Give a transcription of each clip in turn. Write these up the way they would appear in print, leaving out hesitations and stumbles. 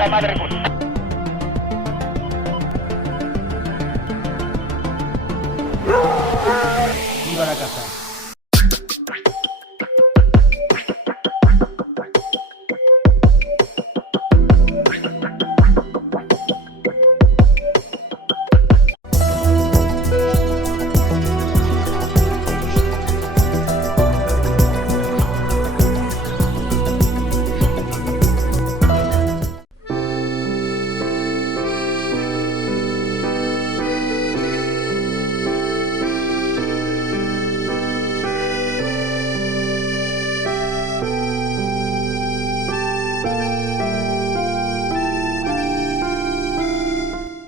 puta madre. Viva la caza.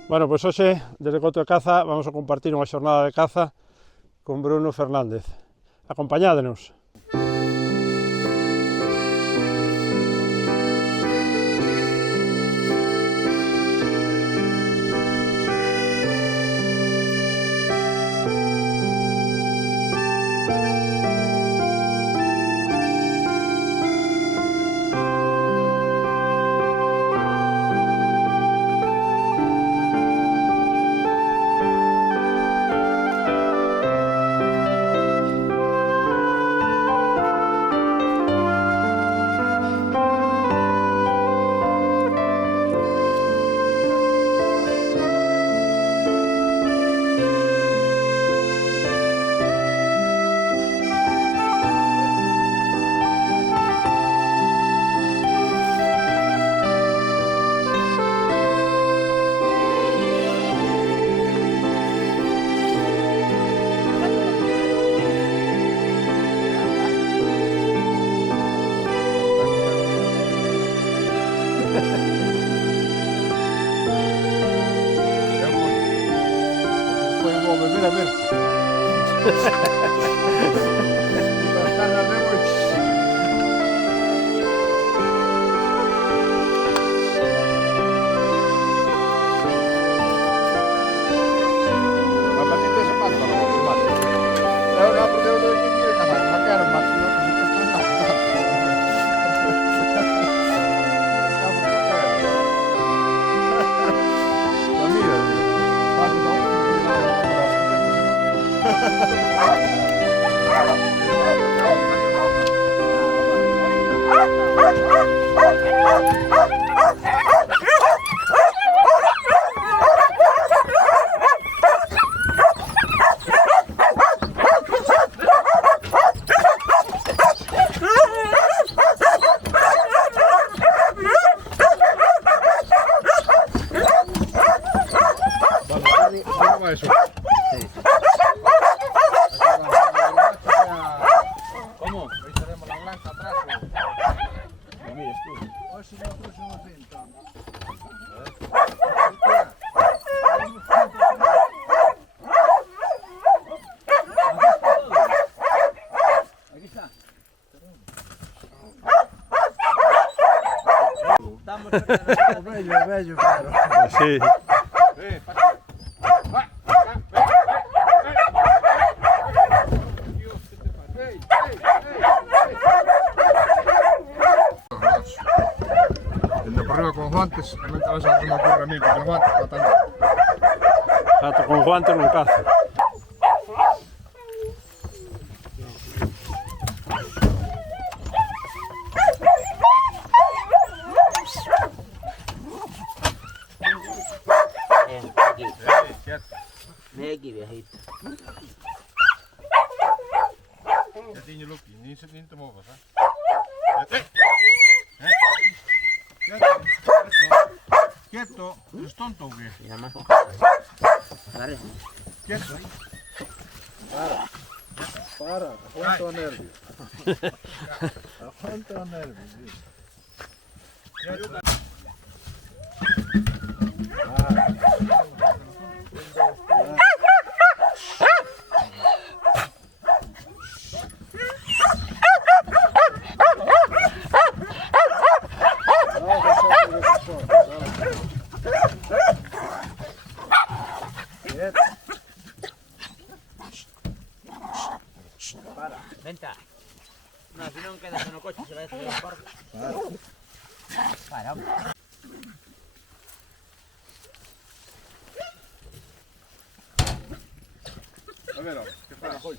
Bueno, pues hoxe, desde Coto de Caza, vamos a compartir unha xornada de caza con Bruno Fernández. Acompañádenos. ¿Cómo? Ahí tenemos la blanca atrás. No mires tú. Hoy si no próximo cinto. Aquí está. Estamos bello, claro. Sí. El de por arriba con guantes, no me interesa que me ocurre a mí, porque los guantes matan. Gato con guantes non caza. Ven aquí, viejito. Ya tiene Lucky, ni te muevas, Quieto, ¿eres tonto o qué? Llama. Vale. Quieto. Para, aguanta o nervio. Aguanta o nervio, sí. Venta. No, si non quedas no coche se vai a hacer a porta. Para, hombre. joy.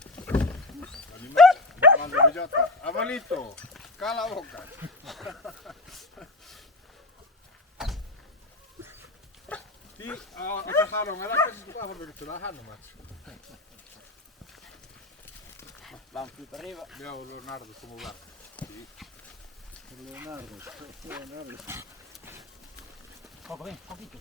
Animal de bellota. Abuelito, cala la boca. Sí, te dejaron, a la que se va porque te la dejaron, macho. Vamos aquí para arriba. Veo Leonardo cómo va. Sí. Leonardo. Poco, ven, poquito.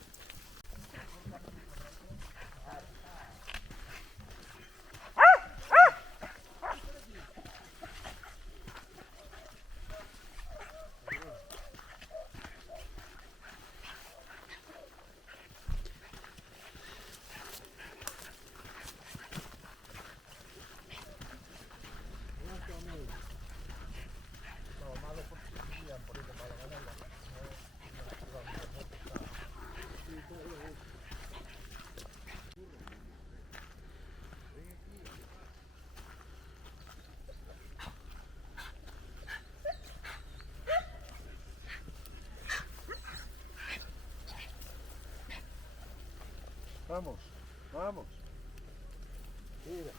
Vamos, vamos. Mira.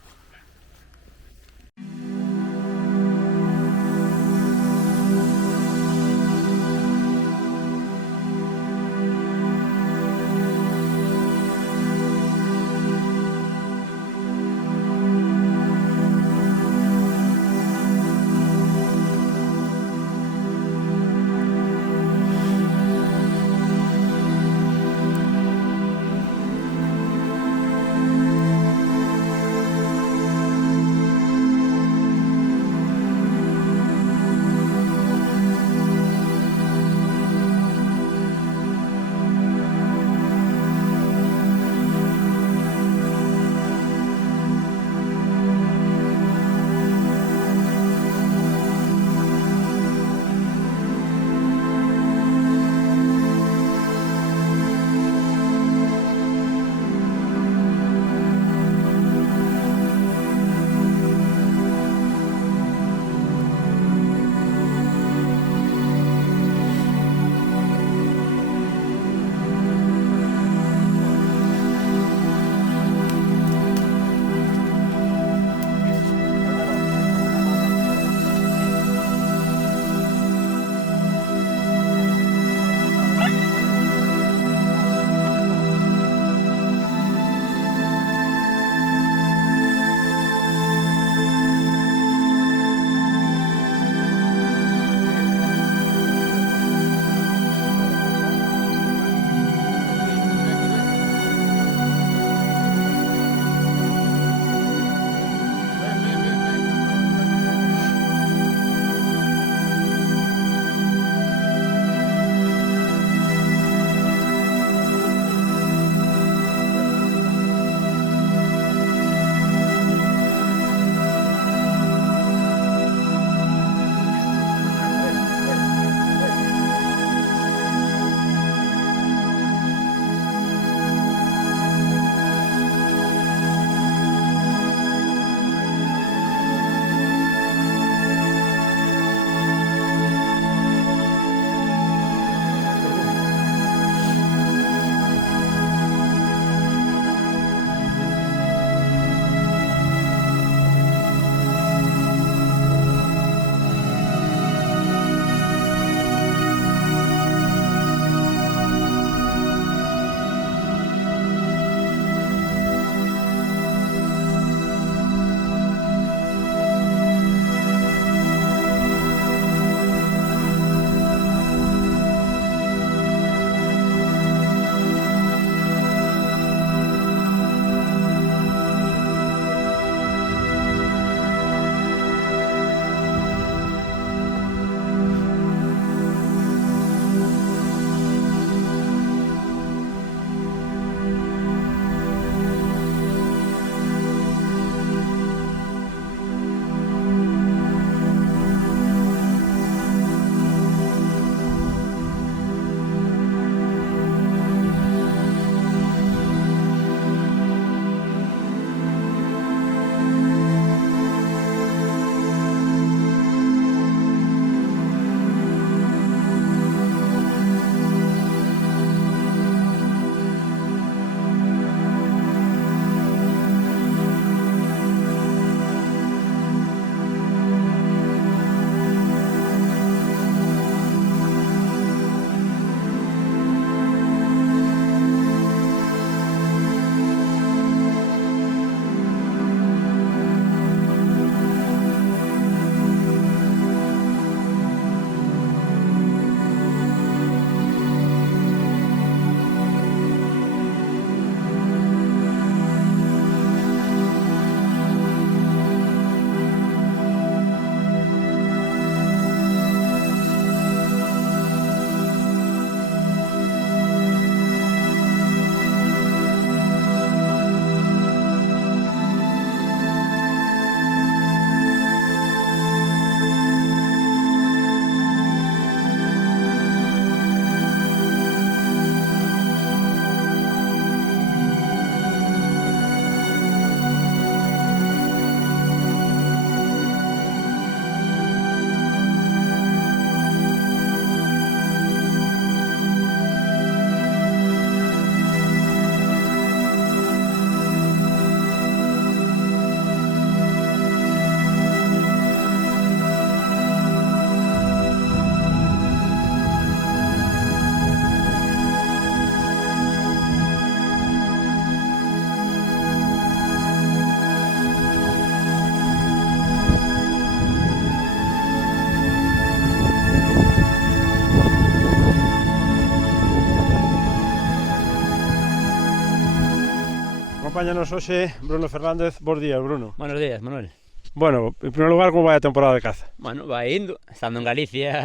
Acompáñanos hoxe Bruno Fernández. Bos días, Bruno. Buenos días, Manuel. Bueno, en primeiro lugar, como vai a temporada de caza? Bueno, vai indo, estando en Galicia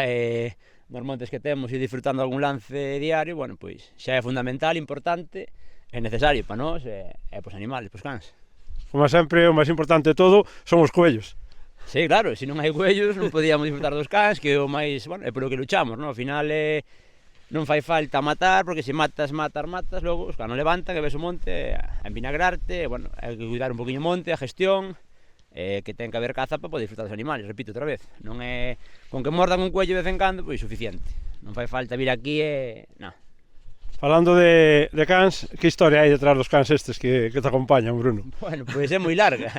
nos montes que temos e disfrutando algún lance diario, bueno, pois xa é fundamental, importante e necesario para nós e pos animales, pos cans. Como sempre, o máis importante de todo son os coellos. Sí, claro, se non hai coellos non podíamos disfrutar dos cans, que é o máis, bueno, é polo que luchamos, non? Ao final non fai falta matar, porque se matas, logo os canos levantan e ves o monte a empinagrarte, bueno, hai que cuidar un poquinho o monte, a gestión, que ten que haber caza para poder disfrutar dos animales, repito outra vez, non é con que mordan un cuello de vez en cando, pois suficiente, non fai falta vir aquí e... non. Falando de cans, que historia hai detrás dos cans estes que te acompañan, Bruno? Bueno, pois é moi larga,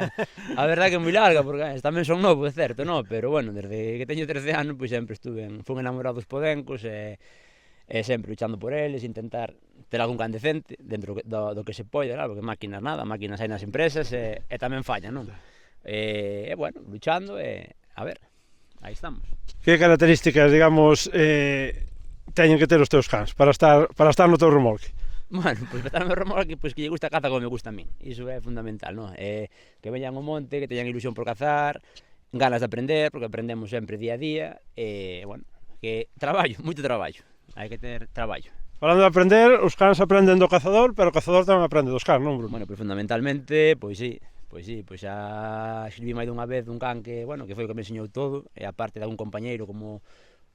a verdade que é moi larga, porque tamén son novo, é certo, non? Pero bueno, desde que teño 13 anos, pois sempre fui enamorado dos podencos e sempre luchando por eles, intentar ter algún can decente dentro do que se pode, claro, porque máquinas nada, máquinas hai nas empresas e tamén fallan, non? E bueno, luchando e a ver, aí estamos. Que características, digamos, teñen que ter os teus cans para estar no teu remolque? Bueno, pois para estar no remolque, pois que lle gusta a caza como me gusta a min, iso é fundamental, non? Que veñan ao monte, que teñan ilusión por cazar, ganas de aprender, porque aprendemos sempre día a día, e bueno, que traballo, moito traballo. Hai que ter traballo. Falando de aprender, os cans aprenden do cazador, pero o cazador tamén aprende dos cans, non, Bruno? Bueno, pois fundamentalmente, pois xa escribí máis dunha vez dun can que, bueno, que foi o que me enseñou todo, e a parte de algún compañeiro como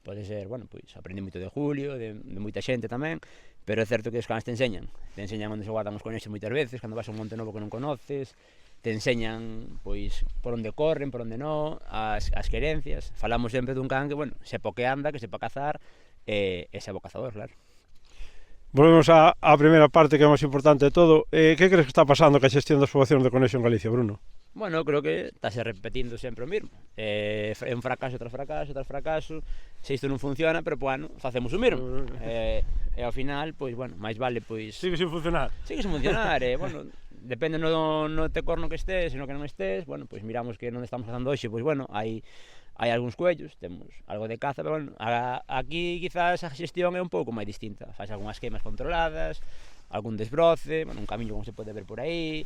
pode ser, bueno, pois aprendi moito de Julio, de moita xente tamén, pero é certo que os cans te enseñan onde se guardan os conexos moitas veces, cando vas a un monte novo que non conoces, te enseñan, pois, por onde corren, por onde non, as querencias. Falamos sempre dun can que, bueno, sepa o que anda, que sepa cazar, e ese é o cazador, claro. Volvemos á primeira parte, que é o máis importante de todo. Que crees que está pasando ca xestión das poboacións de conexo en Galicia, Bruno? Bueno, creo que estáse repetindo sempre o mesmo. É un fracaso tras fracaso, tras fracaso. Se isto non funciona, pero, bueno, facemos o mesmo. E ao final, pois, bueno, máis vale, pois... Sigue sin funcionar. Sigue sin funcionar, bueno, depende no tecorno que estés e no que non estés, bueno, pois miramos que non estamos facendo hoxe, pois, bueno, hai algúns coellos, temos algo de caza, pero, bueno, aquí quizás a xestión é un pouco máis distinta. Faz algunhas queimas controladas, algún desbroce, bueno, un camiño como se pode ver por aí,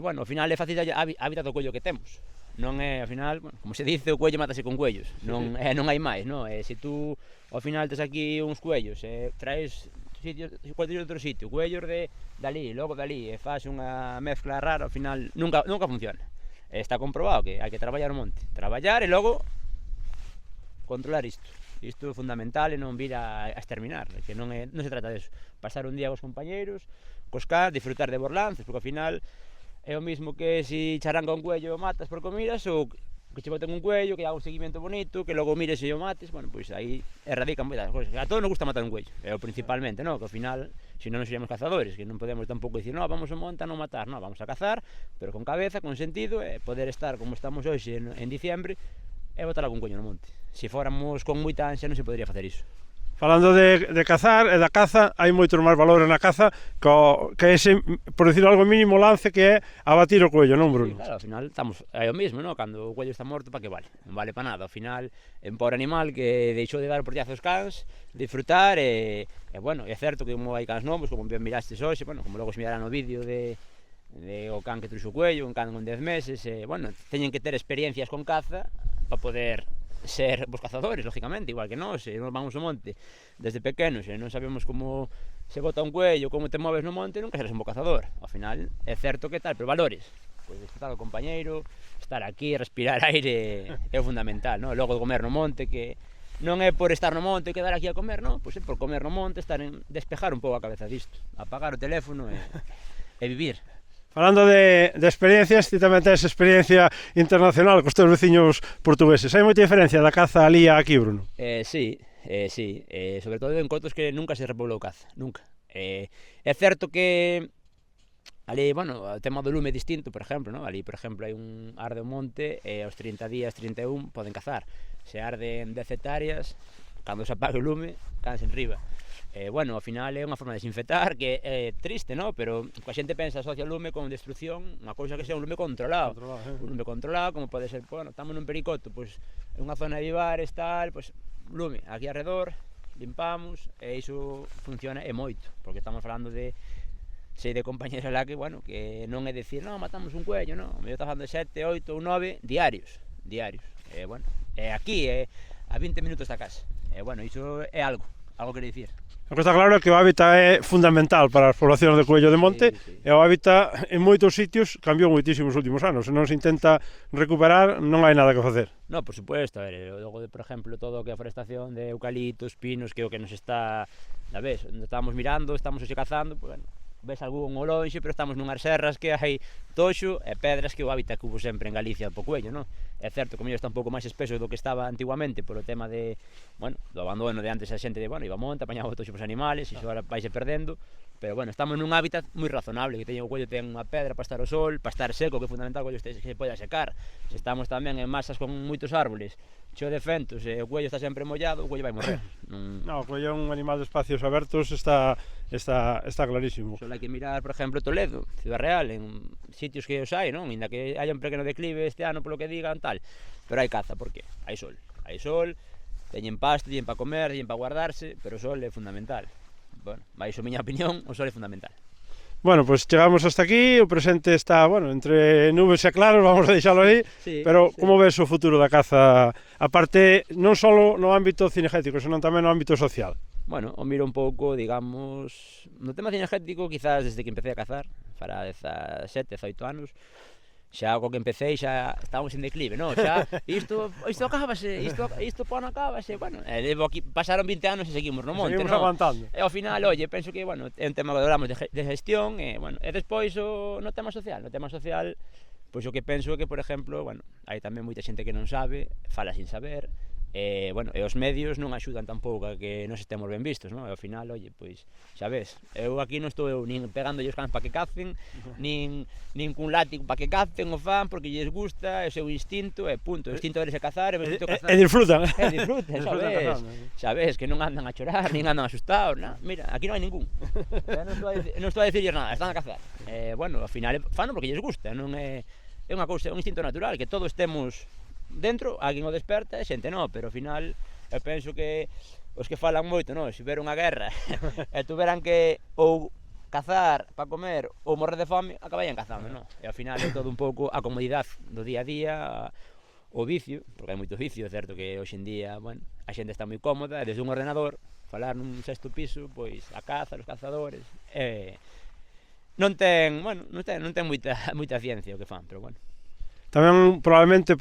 bueno, ao final é fácil a hábitat do coello que temos. Non é, ao final, bueno, como se dice, o coello mátase con coellos, non hai máis, non? Se tú, ao final, tes aquí uns coellos, traes cuellos de outro sitio, coellos de dali, logo dali, e faz unha mezcla rara, ao final, nunca funciona. Está comprobado que hai que traballar o monte, traballar e logo controlar isto. Isto é fundamental e non vir a exterminar, que non se trata disso. Pasar un día cos compañeiros, cos cans, disfrutar de borlances, porque ao final é o mismo que se charanga un cuello o matas por comidas ou que che boten un cuello, que haga un seguimento bonito, que logo mires e o mates, bueno, pois aí erradican moitas cousas. A todos nos gusta matar un cuello, é o principalmente, non? Que ao final, se non seríamos cazadores, que non podemos tampouco dicir, non, vamos ao monte a non matar, non, vamos a cazar, pero con cabeza, con sentido, e poder estar como estamos hoxe en diciembre, e botar algún cuello no monte. Se fóramos con moita ansia non se podría facer iso. Falando de cazar e da caza, hai moitos máis valores na caza que ese, por decir algo mínimo, lance que é abatir o coello, non, Bruno? Sí, claro, ao final estamos aí o mismo, non? Cando o coello está morto, para que vale? Non vale para nada, ao final é un pobre animal que deixou de dar portiazo aos cans, disfrutar e bueno, é certo que como hai cans novos, como ben mirastes hoxe, bueno, como logo se mirará no vídeo de o can que truxo o coello, un can con 10 meses, bueno, teñen que ter experiencias con caza para poder ser bons cazadores, lógicamente, igual que nós, se nos vamos ao monte desde pequenos e non sabemos como se bota un cuello, como te moves no monte, nunca serás un bo cazador. Ao final é certo que tal, pero valores, pois disfrutar do compañeiro, estar aquí, respirar aire é fundamental, non? Logo de comer no monte, que non é por estar no monte e quedar aquí a comer, non? Pois é por comer no monte, despejar un pouco a cabeza disto, apagar o teléfono e vivir. Falando de experiencias, ti tamén tens experiencia internacional cos teus veciños portugueses. Hai moita diferencia da caza ali a aquí, Bruno? Sí, sobre todo en cotos que nunca se repoblou caza, nunca. É certo que ali, bueno, o tema do lume é distinto, por exemplo, non? Ali, por exemplo, hai un arde o monte e aos 30 días, 31, poden cazar. Se arden 10 hectáreas, cando se apague o lume, canse en riba. Bueno, ao final é unha forma de desinfectar que é triste, non? Pero a xente pensa, asocia o lume con destrucción, unha cousa que sea un lume controlado. Un lume controlado, como pode ser, bueno, estamos nun pericoto, pois é unha zona de vivares, tal, pois lume aquí alrededor, limpamos, e iso funciona e moito, porque estamos falando de sei de compañeros lá que, bueno, que non é dicir, non, matamos un cuello, non, eu estou facendo 7, 8 ou 9 diarios, bueno, aquí, a 20 minutos da casa, bueno, iso é algo quero dicir. O que está claro é que o hábitat é fundamental para as poblacións de coello de monte, Sí. e o hábitat en moitos sitios cambiou moitísimo nos últimos anos. Se non se intenta recuperar, non hai nada que facer. No, por supuesto, a ver, logo de, por exemplo, todo o que é a forestación de eucaliptos, pinos, que é o que nos está, a vez, estamos mirando, estamos hoxe cazando, pues, bueno, ves algún ao lonxe, pero estamos nunhas serras que hai toxo e pedras que o hábitat que hubo sempre en Galicia po cuello, non? É certo que o mellor está un pouco máis espeso do que estaba antiguamente por o tema de, bueno, do abandono de antes a xente de, bueno, iba a monte, apañaba o toxo pros animales, e iso ahora vaise perdendo, pero bueno, estamos nun hábitat moi razonable, que teño o cuello ten unha pedra para estar ao sol, para estar seco, que é fundamental que o cuello se poida secar. Se estamos tamén en masas con moitos árboles, cheo de fentos, e o cuello está sempre mollado, o cuello vai morrer. No, o coello é un animal de espacios abertos, está clarísimo. Só hai que mirar, por exemplo, Toledo, Ciudad Real, en sitios que os hai, non? Inda que hai un pequeno declive este ano polo que digan, tal, pero hai caza, por qué? Hai sol, teñen pasto, teñen para comer, teñen para guardarse, pero o sol é fundamental. Bueno, vai a miña opinión, o sol é fundamental. Bueno, pues chegamos hasta aquí, o presente está, bueno, entre nubes e claros, vamos a deixalo aí, Sí, pero sí. como ves o futuro da caza, aparte, non só no ámbito cinegético, senón tamén no ámbito social? Bueno, o miro un pouco, digamos, no tema cinegético, quizás desde que empecé a cazar, fará 17, 18 anos, xa co que empecé xa estábamos en declive, non? Xa isto acábase, isto pon acábase, bueno, levo aquí, pasaron 20 anos e seguimos no monte, Seguimos non? aguantando. E ao final, oye, penso que, bueno, é un tema que hablamos de gestión, e, bueno, e despois no tema social, pois o que penso é que, por exemplo, bueno, hai tamén moita xente que non sabe, fala sin saber, bueno, e os medios non axudan tampouco a que nos estemos ben vistos, non? E ao final, oye, pois, xa ves, eu aquí non estou nin pegándolle os cans para que cacen, nin cun látigo para que cacen o fan, porque lles gusta, é o seu instinto, e punto, o instinto deles é cazar, e o instinto cazar. E disfrutan. Disfruten, xa ves, que non andan a chorar, nin andan asustados, na. Mira, aquí non hai ningún. Non estou a dicirles nada, están a cazar. Bueno, ao final, fano porque lles gusta, non é unha cousa, un instinto natural, que todos temos dentro, alguén o desperta e xente non, pero ao final eu penso que os que falan moito, non, se hubiera unha guerra e tuveran que ou cazar para comer ou morrer de fome, acabarían cazando, non? E ao final é todo un pouco a comodidade do día a día, o vicio, porque hai moito vicio, é certo que hoxe en día, bueno, a xente está moi cómoda, desde un ordenador, falar nun sexto piso, pois a caza, os cazadores, non ten moita ciencia o que fan, pero bueno. Tamén probablemente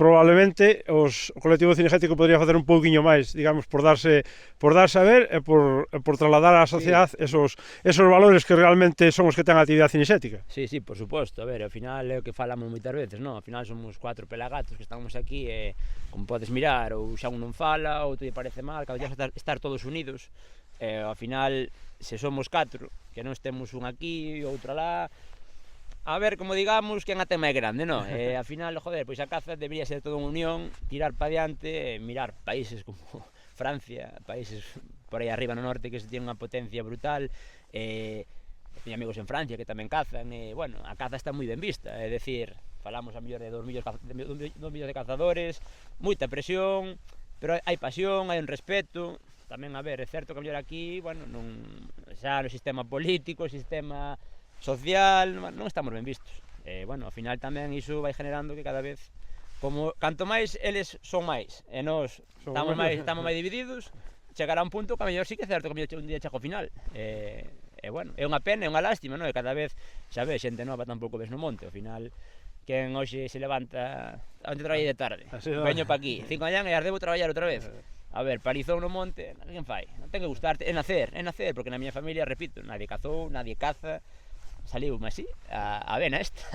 o colectivo cinegético podría facer un pouquiño máis, digamos, por darse a ver e por trasladar á sociedade esos valores que realmente son os que ten a actividade cinexética. Sí, por suposto, a ver, ao final é o que falamos moitas veces, non? Ao final somos 4 pelagatos que estamos aquí e, como podes mirar, ou xa un non fala, ou te parece mal, cada día estar todos unidos, e ao final, se somos 4, que non estemos un aquí, outro alá, a ver, como digamos, quen a ten máis grande, non? E ao final, joder, pois a caza debería ser toda unha unión, tirar para diante, mirar países como Francia, países por aí arriba no norte que se tienen unha potencia brutal, teño amigos en Francia que tamén cazan, e, bueno, a caza está moi ben vista, é dicir, falamos a mellor de 2 millóns de cazadores, moita presión, pero hai pasión, hai un respeto, tamén, a ver, é certo que a mellor aquí, bueno, xa no sistema político, sistema social, non estamos ben vistos. Bueno, ao final tamén iso vai generando que cada vez, como canto máis eles son máis, e nós estamos máis divididos, chegará un punto que a mellor sí que é certo que un día chega ao final. Bueno, é unha pena, é unha lástima, non? E cada vez, xa ves, xente nova tampouco ves no monte, ao final quen hoxe se levanta onde traballei de tarde, veño pa aquí, 5 añan e debo traballar outra vez. A ver, parizou no monte, quen fai? Non ten que gustarte, é nacer, porque na miña familia, repito, nadie cazou, nadie caza, saliu así, a avena esta.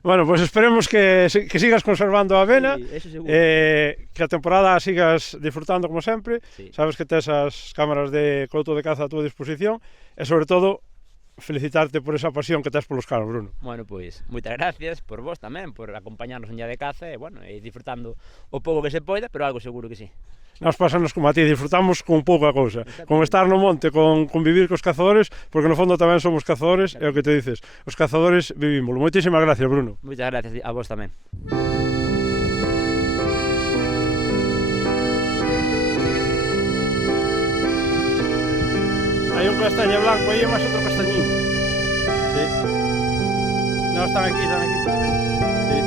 Bueno, pues esperemos que sigas conservando a avena, Sí, que a temporada sigas disfrutando como sempre, sí. Sabes que tes as cámaras de couto de caza a túa disposición, e sobre todo, felicitarte por esa pasión que tes polos caros, Bruno. Bueno, pois, moitas gracias por vos tamén, por acompañarnos en día de caza, e, bueno, e disfrutando o pouco que se poida, pero algo seguro que sí. Nos pasanos como a ti, disfrutamos con pouca cousa, con estar no monte, con vivir cos cazadores, porque no fondo tamén somos cazadores, é o que te dices, os cazadores vivimos. Moitísimas gracias, Bruno. Moitas gracias a vos tamén. Hai un castaño blanco aí e máis outro castañín. No, están aquí, están aquí. Sí.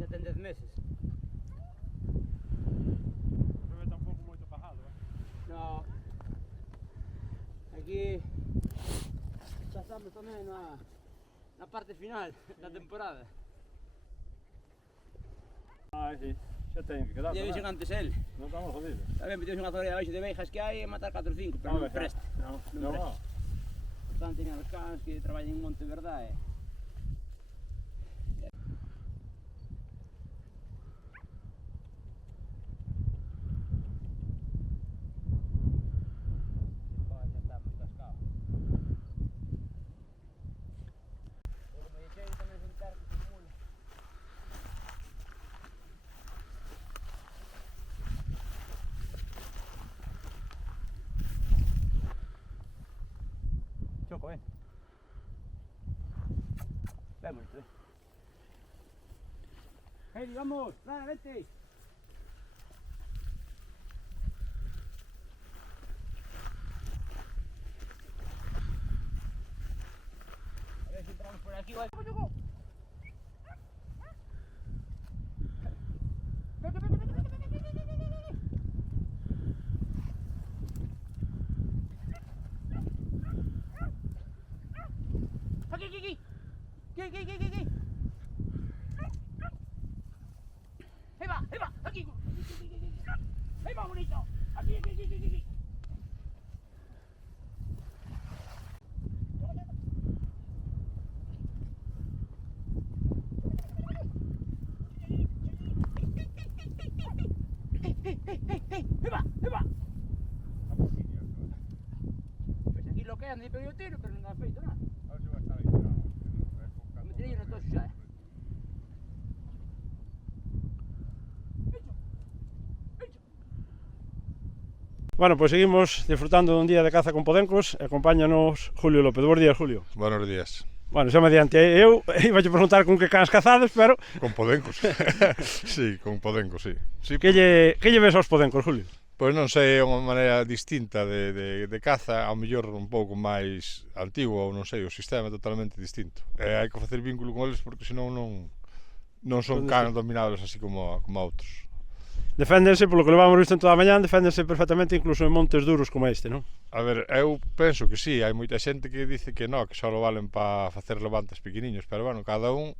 Ya ten 10 meses. Non é tampouco moito pajado, No. Aquí xa estamos tamén na parte final da temporada. Ah, sí. Xa ten que quedar. Ya vixen antes el. Non estamos jodidos. Tamén metemos unha zoria abaixo de beijas que hai e matar 4 ou 5, pero non presta. Non, non. Están teniendo os cans que traballan en monte, verdade? Choco, ven. Vamos, Heidi, vamos, nada, vente. A ver si entramos por aquí, ¿vale? Aquí. Ahí va, aquí. Ahí va, bonito. Aquí. Ahí va. Pues aquí lo que anda y pegó tiro, pero no da feito nada. Me tirei no tocho xa, Bueno, pois seguimos disfrutando dun día de caza con podencos e acompáñanos Julio López. Bos días, Julio. Buenos días. Bueno, xa me adiante, eu iba a preguntar con que cans cazades, pero Con podencos. Sí, con podencos, sí. que lle ves aos podencos, Julio? Pois non sei, é unha maneira distinta de caza, ao mellor un pouco máis antigua, ou non sei, o sistema é totalmente distinto. E hai que facer vínculo con eles porque senón non son cans dominables así como outros. Deféndense, polo que levamos visto en toda a mañá, deféndense perfectamente incluso en montes duros como este, non? A ver, eu penso que sí, hai moita xente que dice que non, que só valen para facer levantes pequeniños, pero bueno, cada un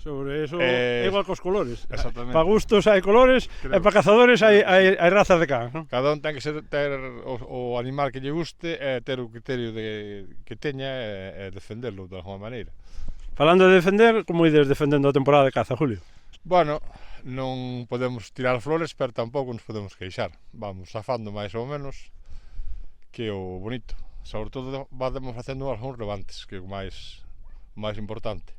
Sobre eso é igual cos colores. Exactamente. Para gustos hai colores e para cazadores hai razas de can, non? Cada un ten que ter o animal que lle guste e ter o criterio que teña e defenderlo de alguma maneira. Falando de defender, como ides defendendo a temporada de caza, Julio? Bueno, non podemos tirar flores, pero tampouco nos podemos queixar. Vamos zafando máis ou menos, que é o bonito. Sobre todo vamos facendo algúns levantes, que é o máis importante.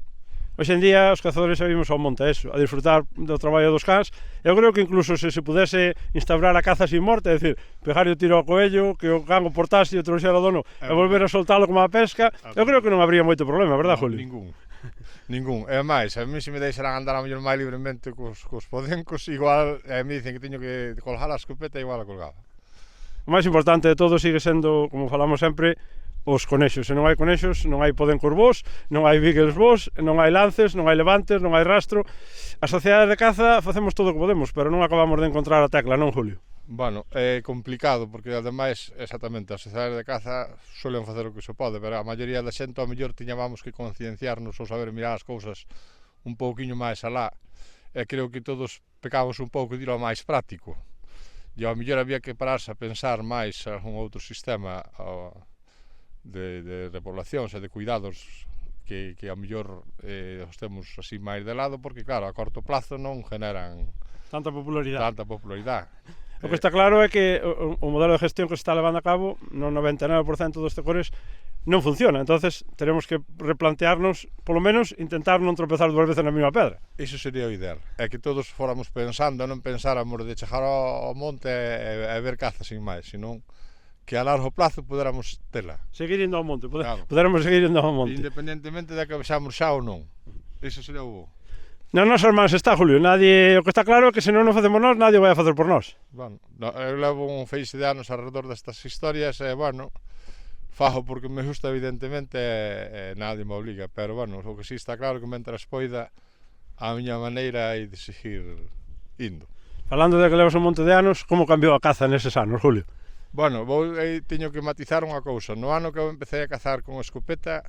Hoxe en día os cazadores saímos ao monte a eso, a disfrutar do traballo dos cans. Eu creo que incluso se pudese instaurar a caza sin morte, é dicir, pegar o tiro ao coello, que o can o portase e o trouxera o dono e volver a soltalo como a pesca, eu creo que non habría moito problema, verdad, Julio? Ningún. E máis, a mí se me deixarán andar a mellor máis libremente cos podencos, igual, me dicen que teño que colgar a escopeta, igual a colgaba. O máis importante de todo sigue sendo, como falamos sempre, os conexos. Se non hai conexos, non hai podencos vos, non hai beagles vos, non hai lances, non hai levantes, non hai rastro. A sociedade de caza facemos todo o que podemos, pero non acabamos de encontrar a tecla, non, Julio? Bueno, é complicado, porque ademais, exactamente, as sociedades de caza suelen facer o que se pode, pero a maioría da xente ao mellor tiñamos que concienciarnos ou saber mirar as cousas un pouquiño máis alá, e creo que todos pecamos un pouco de ir ao máis práctico, e ao mellor había que pararse a pensar máis algún outro sistema de repoblacións e de cuidados que ao mellor os temos así máis de lado, porque claro, a corto plazo non generan tanta popularidade. O que está claro é que o modelo de gestión que se está levando a cabo no 99% dos sectores non funciona, entonces teremos que replantearnos, polo menos intentar non tropezar dúas veces na mesma pedra. Iso sería o ideal, é que todos fóramos pensando, non pensáramos de chegar ao monte e ver caza sin máis, senón que a largo plazo poderamos tela. Seguir indo ao monte, Claro. poderemos seguir indo ao monte. Independentemente de que vexamos xa ou non. Iso sería o bo. Nas nosas mans está, Julio. O que está claro é que se non o facemos nós, nadie o vai a facer por nós. Bueno, eu levo un feixe de anos alrededor destas historias e, bueno, fago porque me gusta evidentemente e nadie me obliga, pero, bueno, o que sí está claro que mentras poida a miña maneira hai de seguir indo. Falando de que levas un monte de anos, como cambiou a caza neses anos, Julio? Bueno, teño que matizar unha cousa. No ano que eu empecé a cazar con escopeta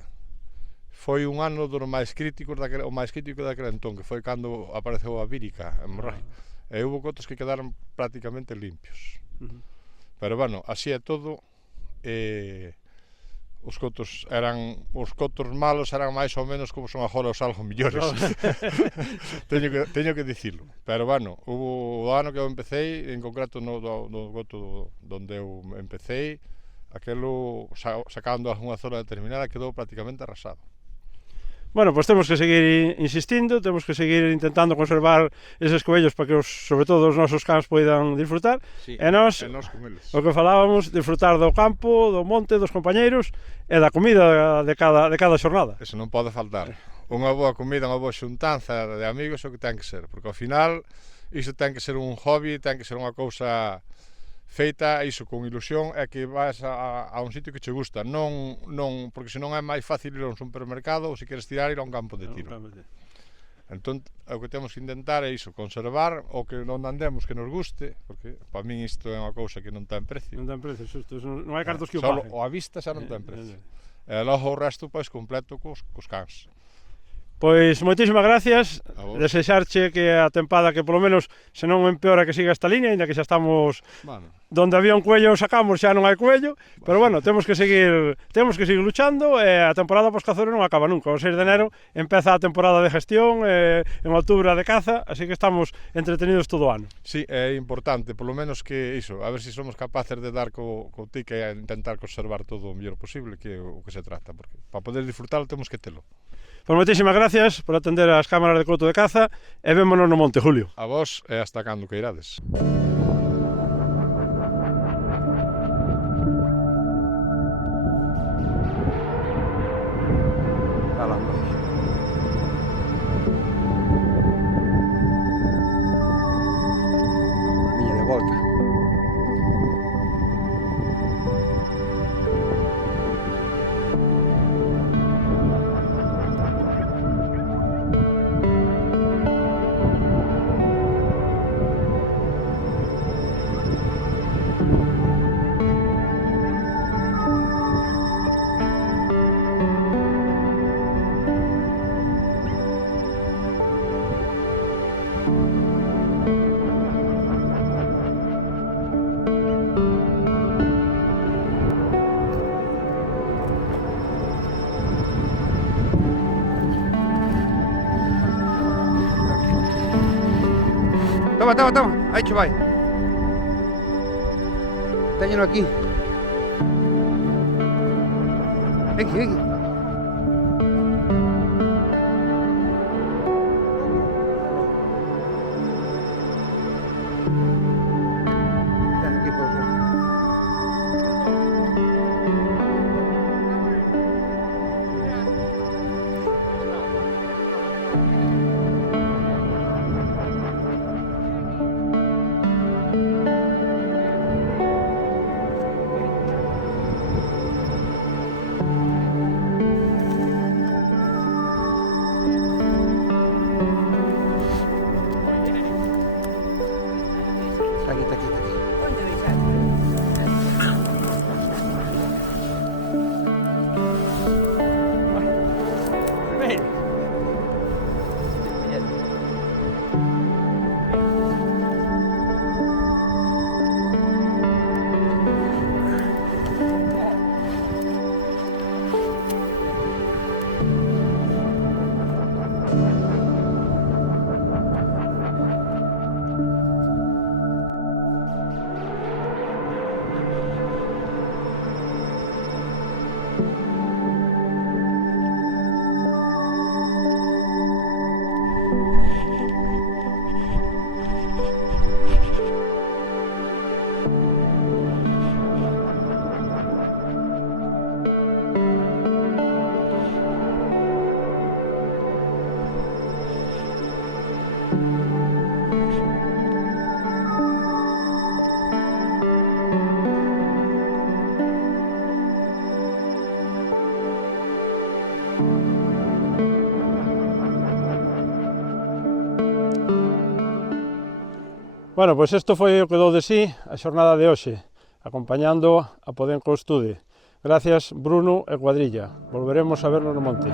foi un ano dos máis críticos o máis crítico daquele entón, que foi cando apareceu a vírica hemorrágica. E houve cotos que quedaron prácticamente limpios. Pero bueno, así é todo. Os cotos malos eran máis ou menos como son agora os algo millores. teño que dicilo. Pero bueno, o ano que eu empecé, en concreto no coto onde eu empecé, aquelo sacando algunha zona determinada quedou prácticamente arrasado. Bueno, pois temos que seguir insistindo, temos que seguir intentando conservar eses coellos para que sobre todo os nosos cans poidan disfrutar. Sí, e nós, con eles. O que falábamos, disfrutar do campo, do monte, dos compañeiros e da comida de cada xornada. Eso non pode faltar. Unha boa comida, unha boa xuntanza de amigos é o que ten que ser, porque ao final iso ten que ser un hobby, ten que ser unha cousa feita iso con ilusión e que vas a un sitio que che gusta, non porque senón é máis fácil ir a un supermercado ou se queres tirar ir a un campo de tiro. Entón, o que temos que intentar é iso, conservar o que non andemos que nos guste, porque para min isto é unha cousa que non ten precio. Non ten precio, xusto, non hai cartos que o paguen. paguen. Só a vista xa non ten precio. E logo o resto, pois, completo cos cans. Pois moitísimas gracias, desexarche que a tempada que polo menos se non empeora que siga esta línea, ainda que xa estamos donde había un cuello sacamos, xa non hai cuello, pero bueno, temos que seguir luchando e a temporada pos cazadores non acaba nunca. O 6 de enero empeza a temporada de gestión, en outubro a de caza, así que estamos entretenidos todo o ano. Sí, é importante, polo menos que iso, a ver se somos capaces de dar co tique e intentar conservar todo o mellor posible, que é o que se trata, porque para poder disfrutalo temos que telo. Pois moitísimas gracias por atender as cámaras de Couto de Caza e vémonos no monte, Julio. A vos e hasta cando queirades. Miña de volta. Toma, toma, toma. Aí che vai. Téñeno aquí. Aquí, aquí. Ten aquí por ver. Está aquí, está aquí, está aquí. Bueno, pois isto foi o que dou de sí a xornada de hoxe, acompañando a Podenco Estude. Gracias, Bruno e cuadrilla. Volveremos a vernos no monte.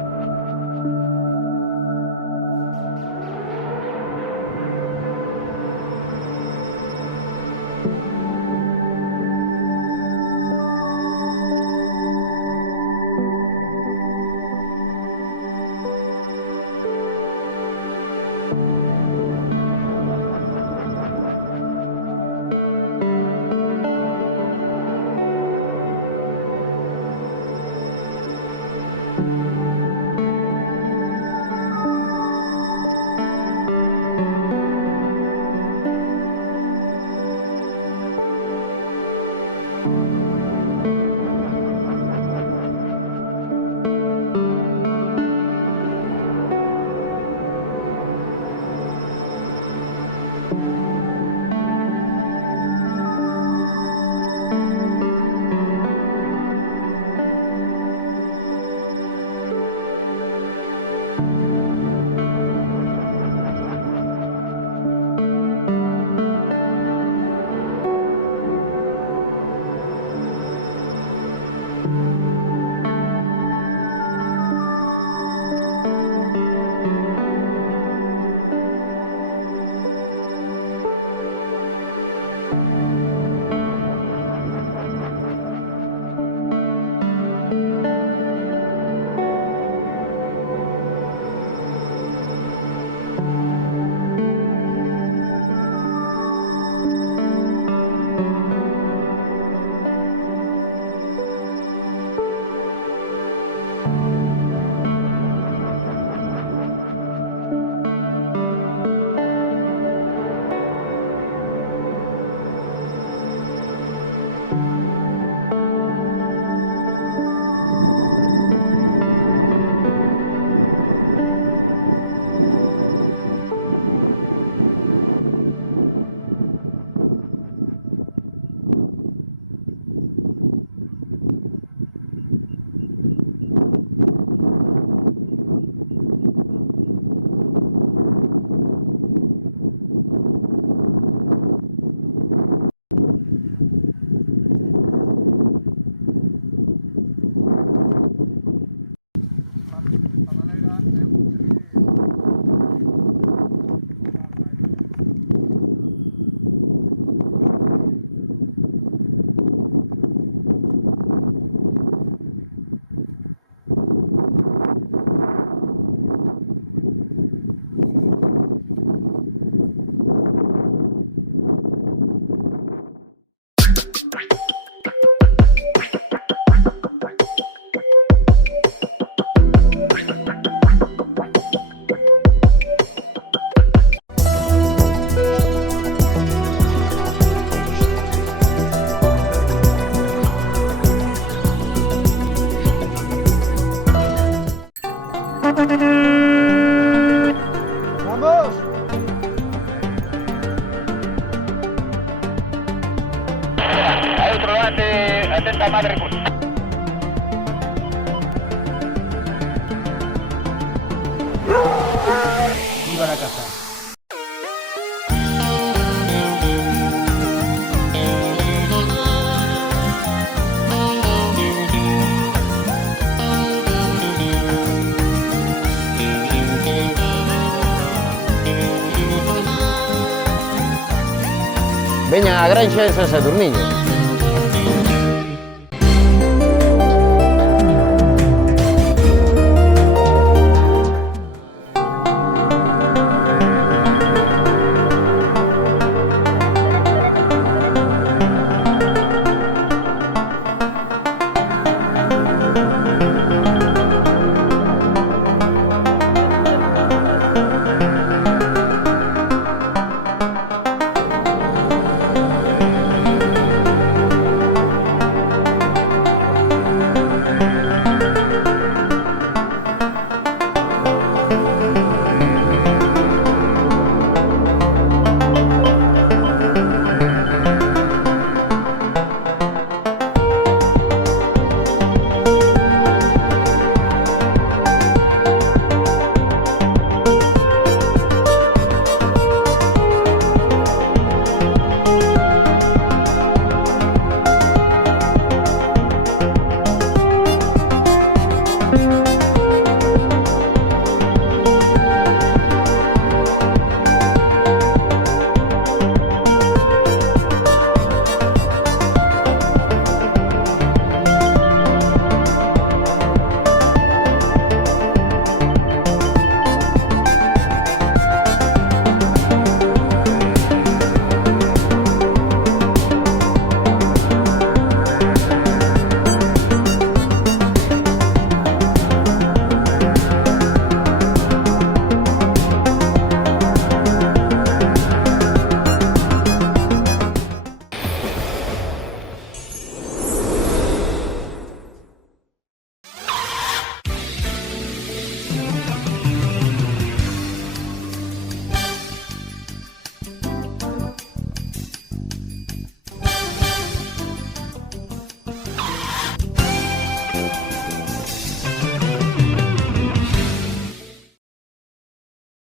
a granxa de San Sadurniño.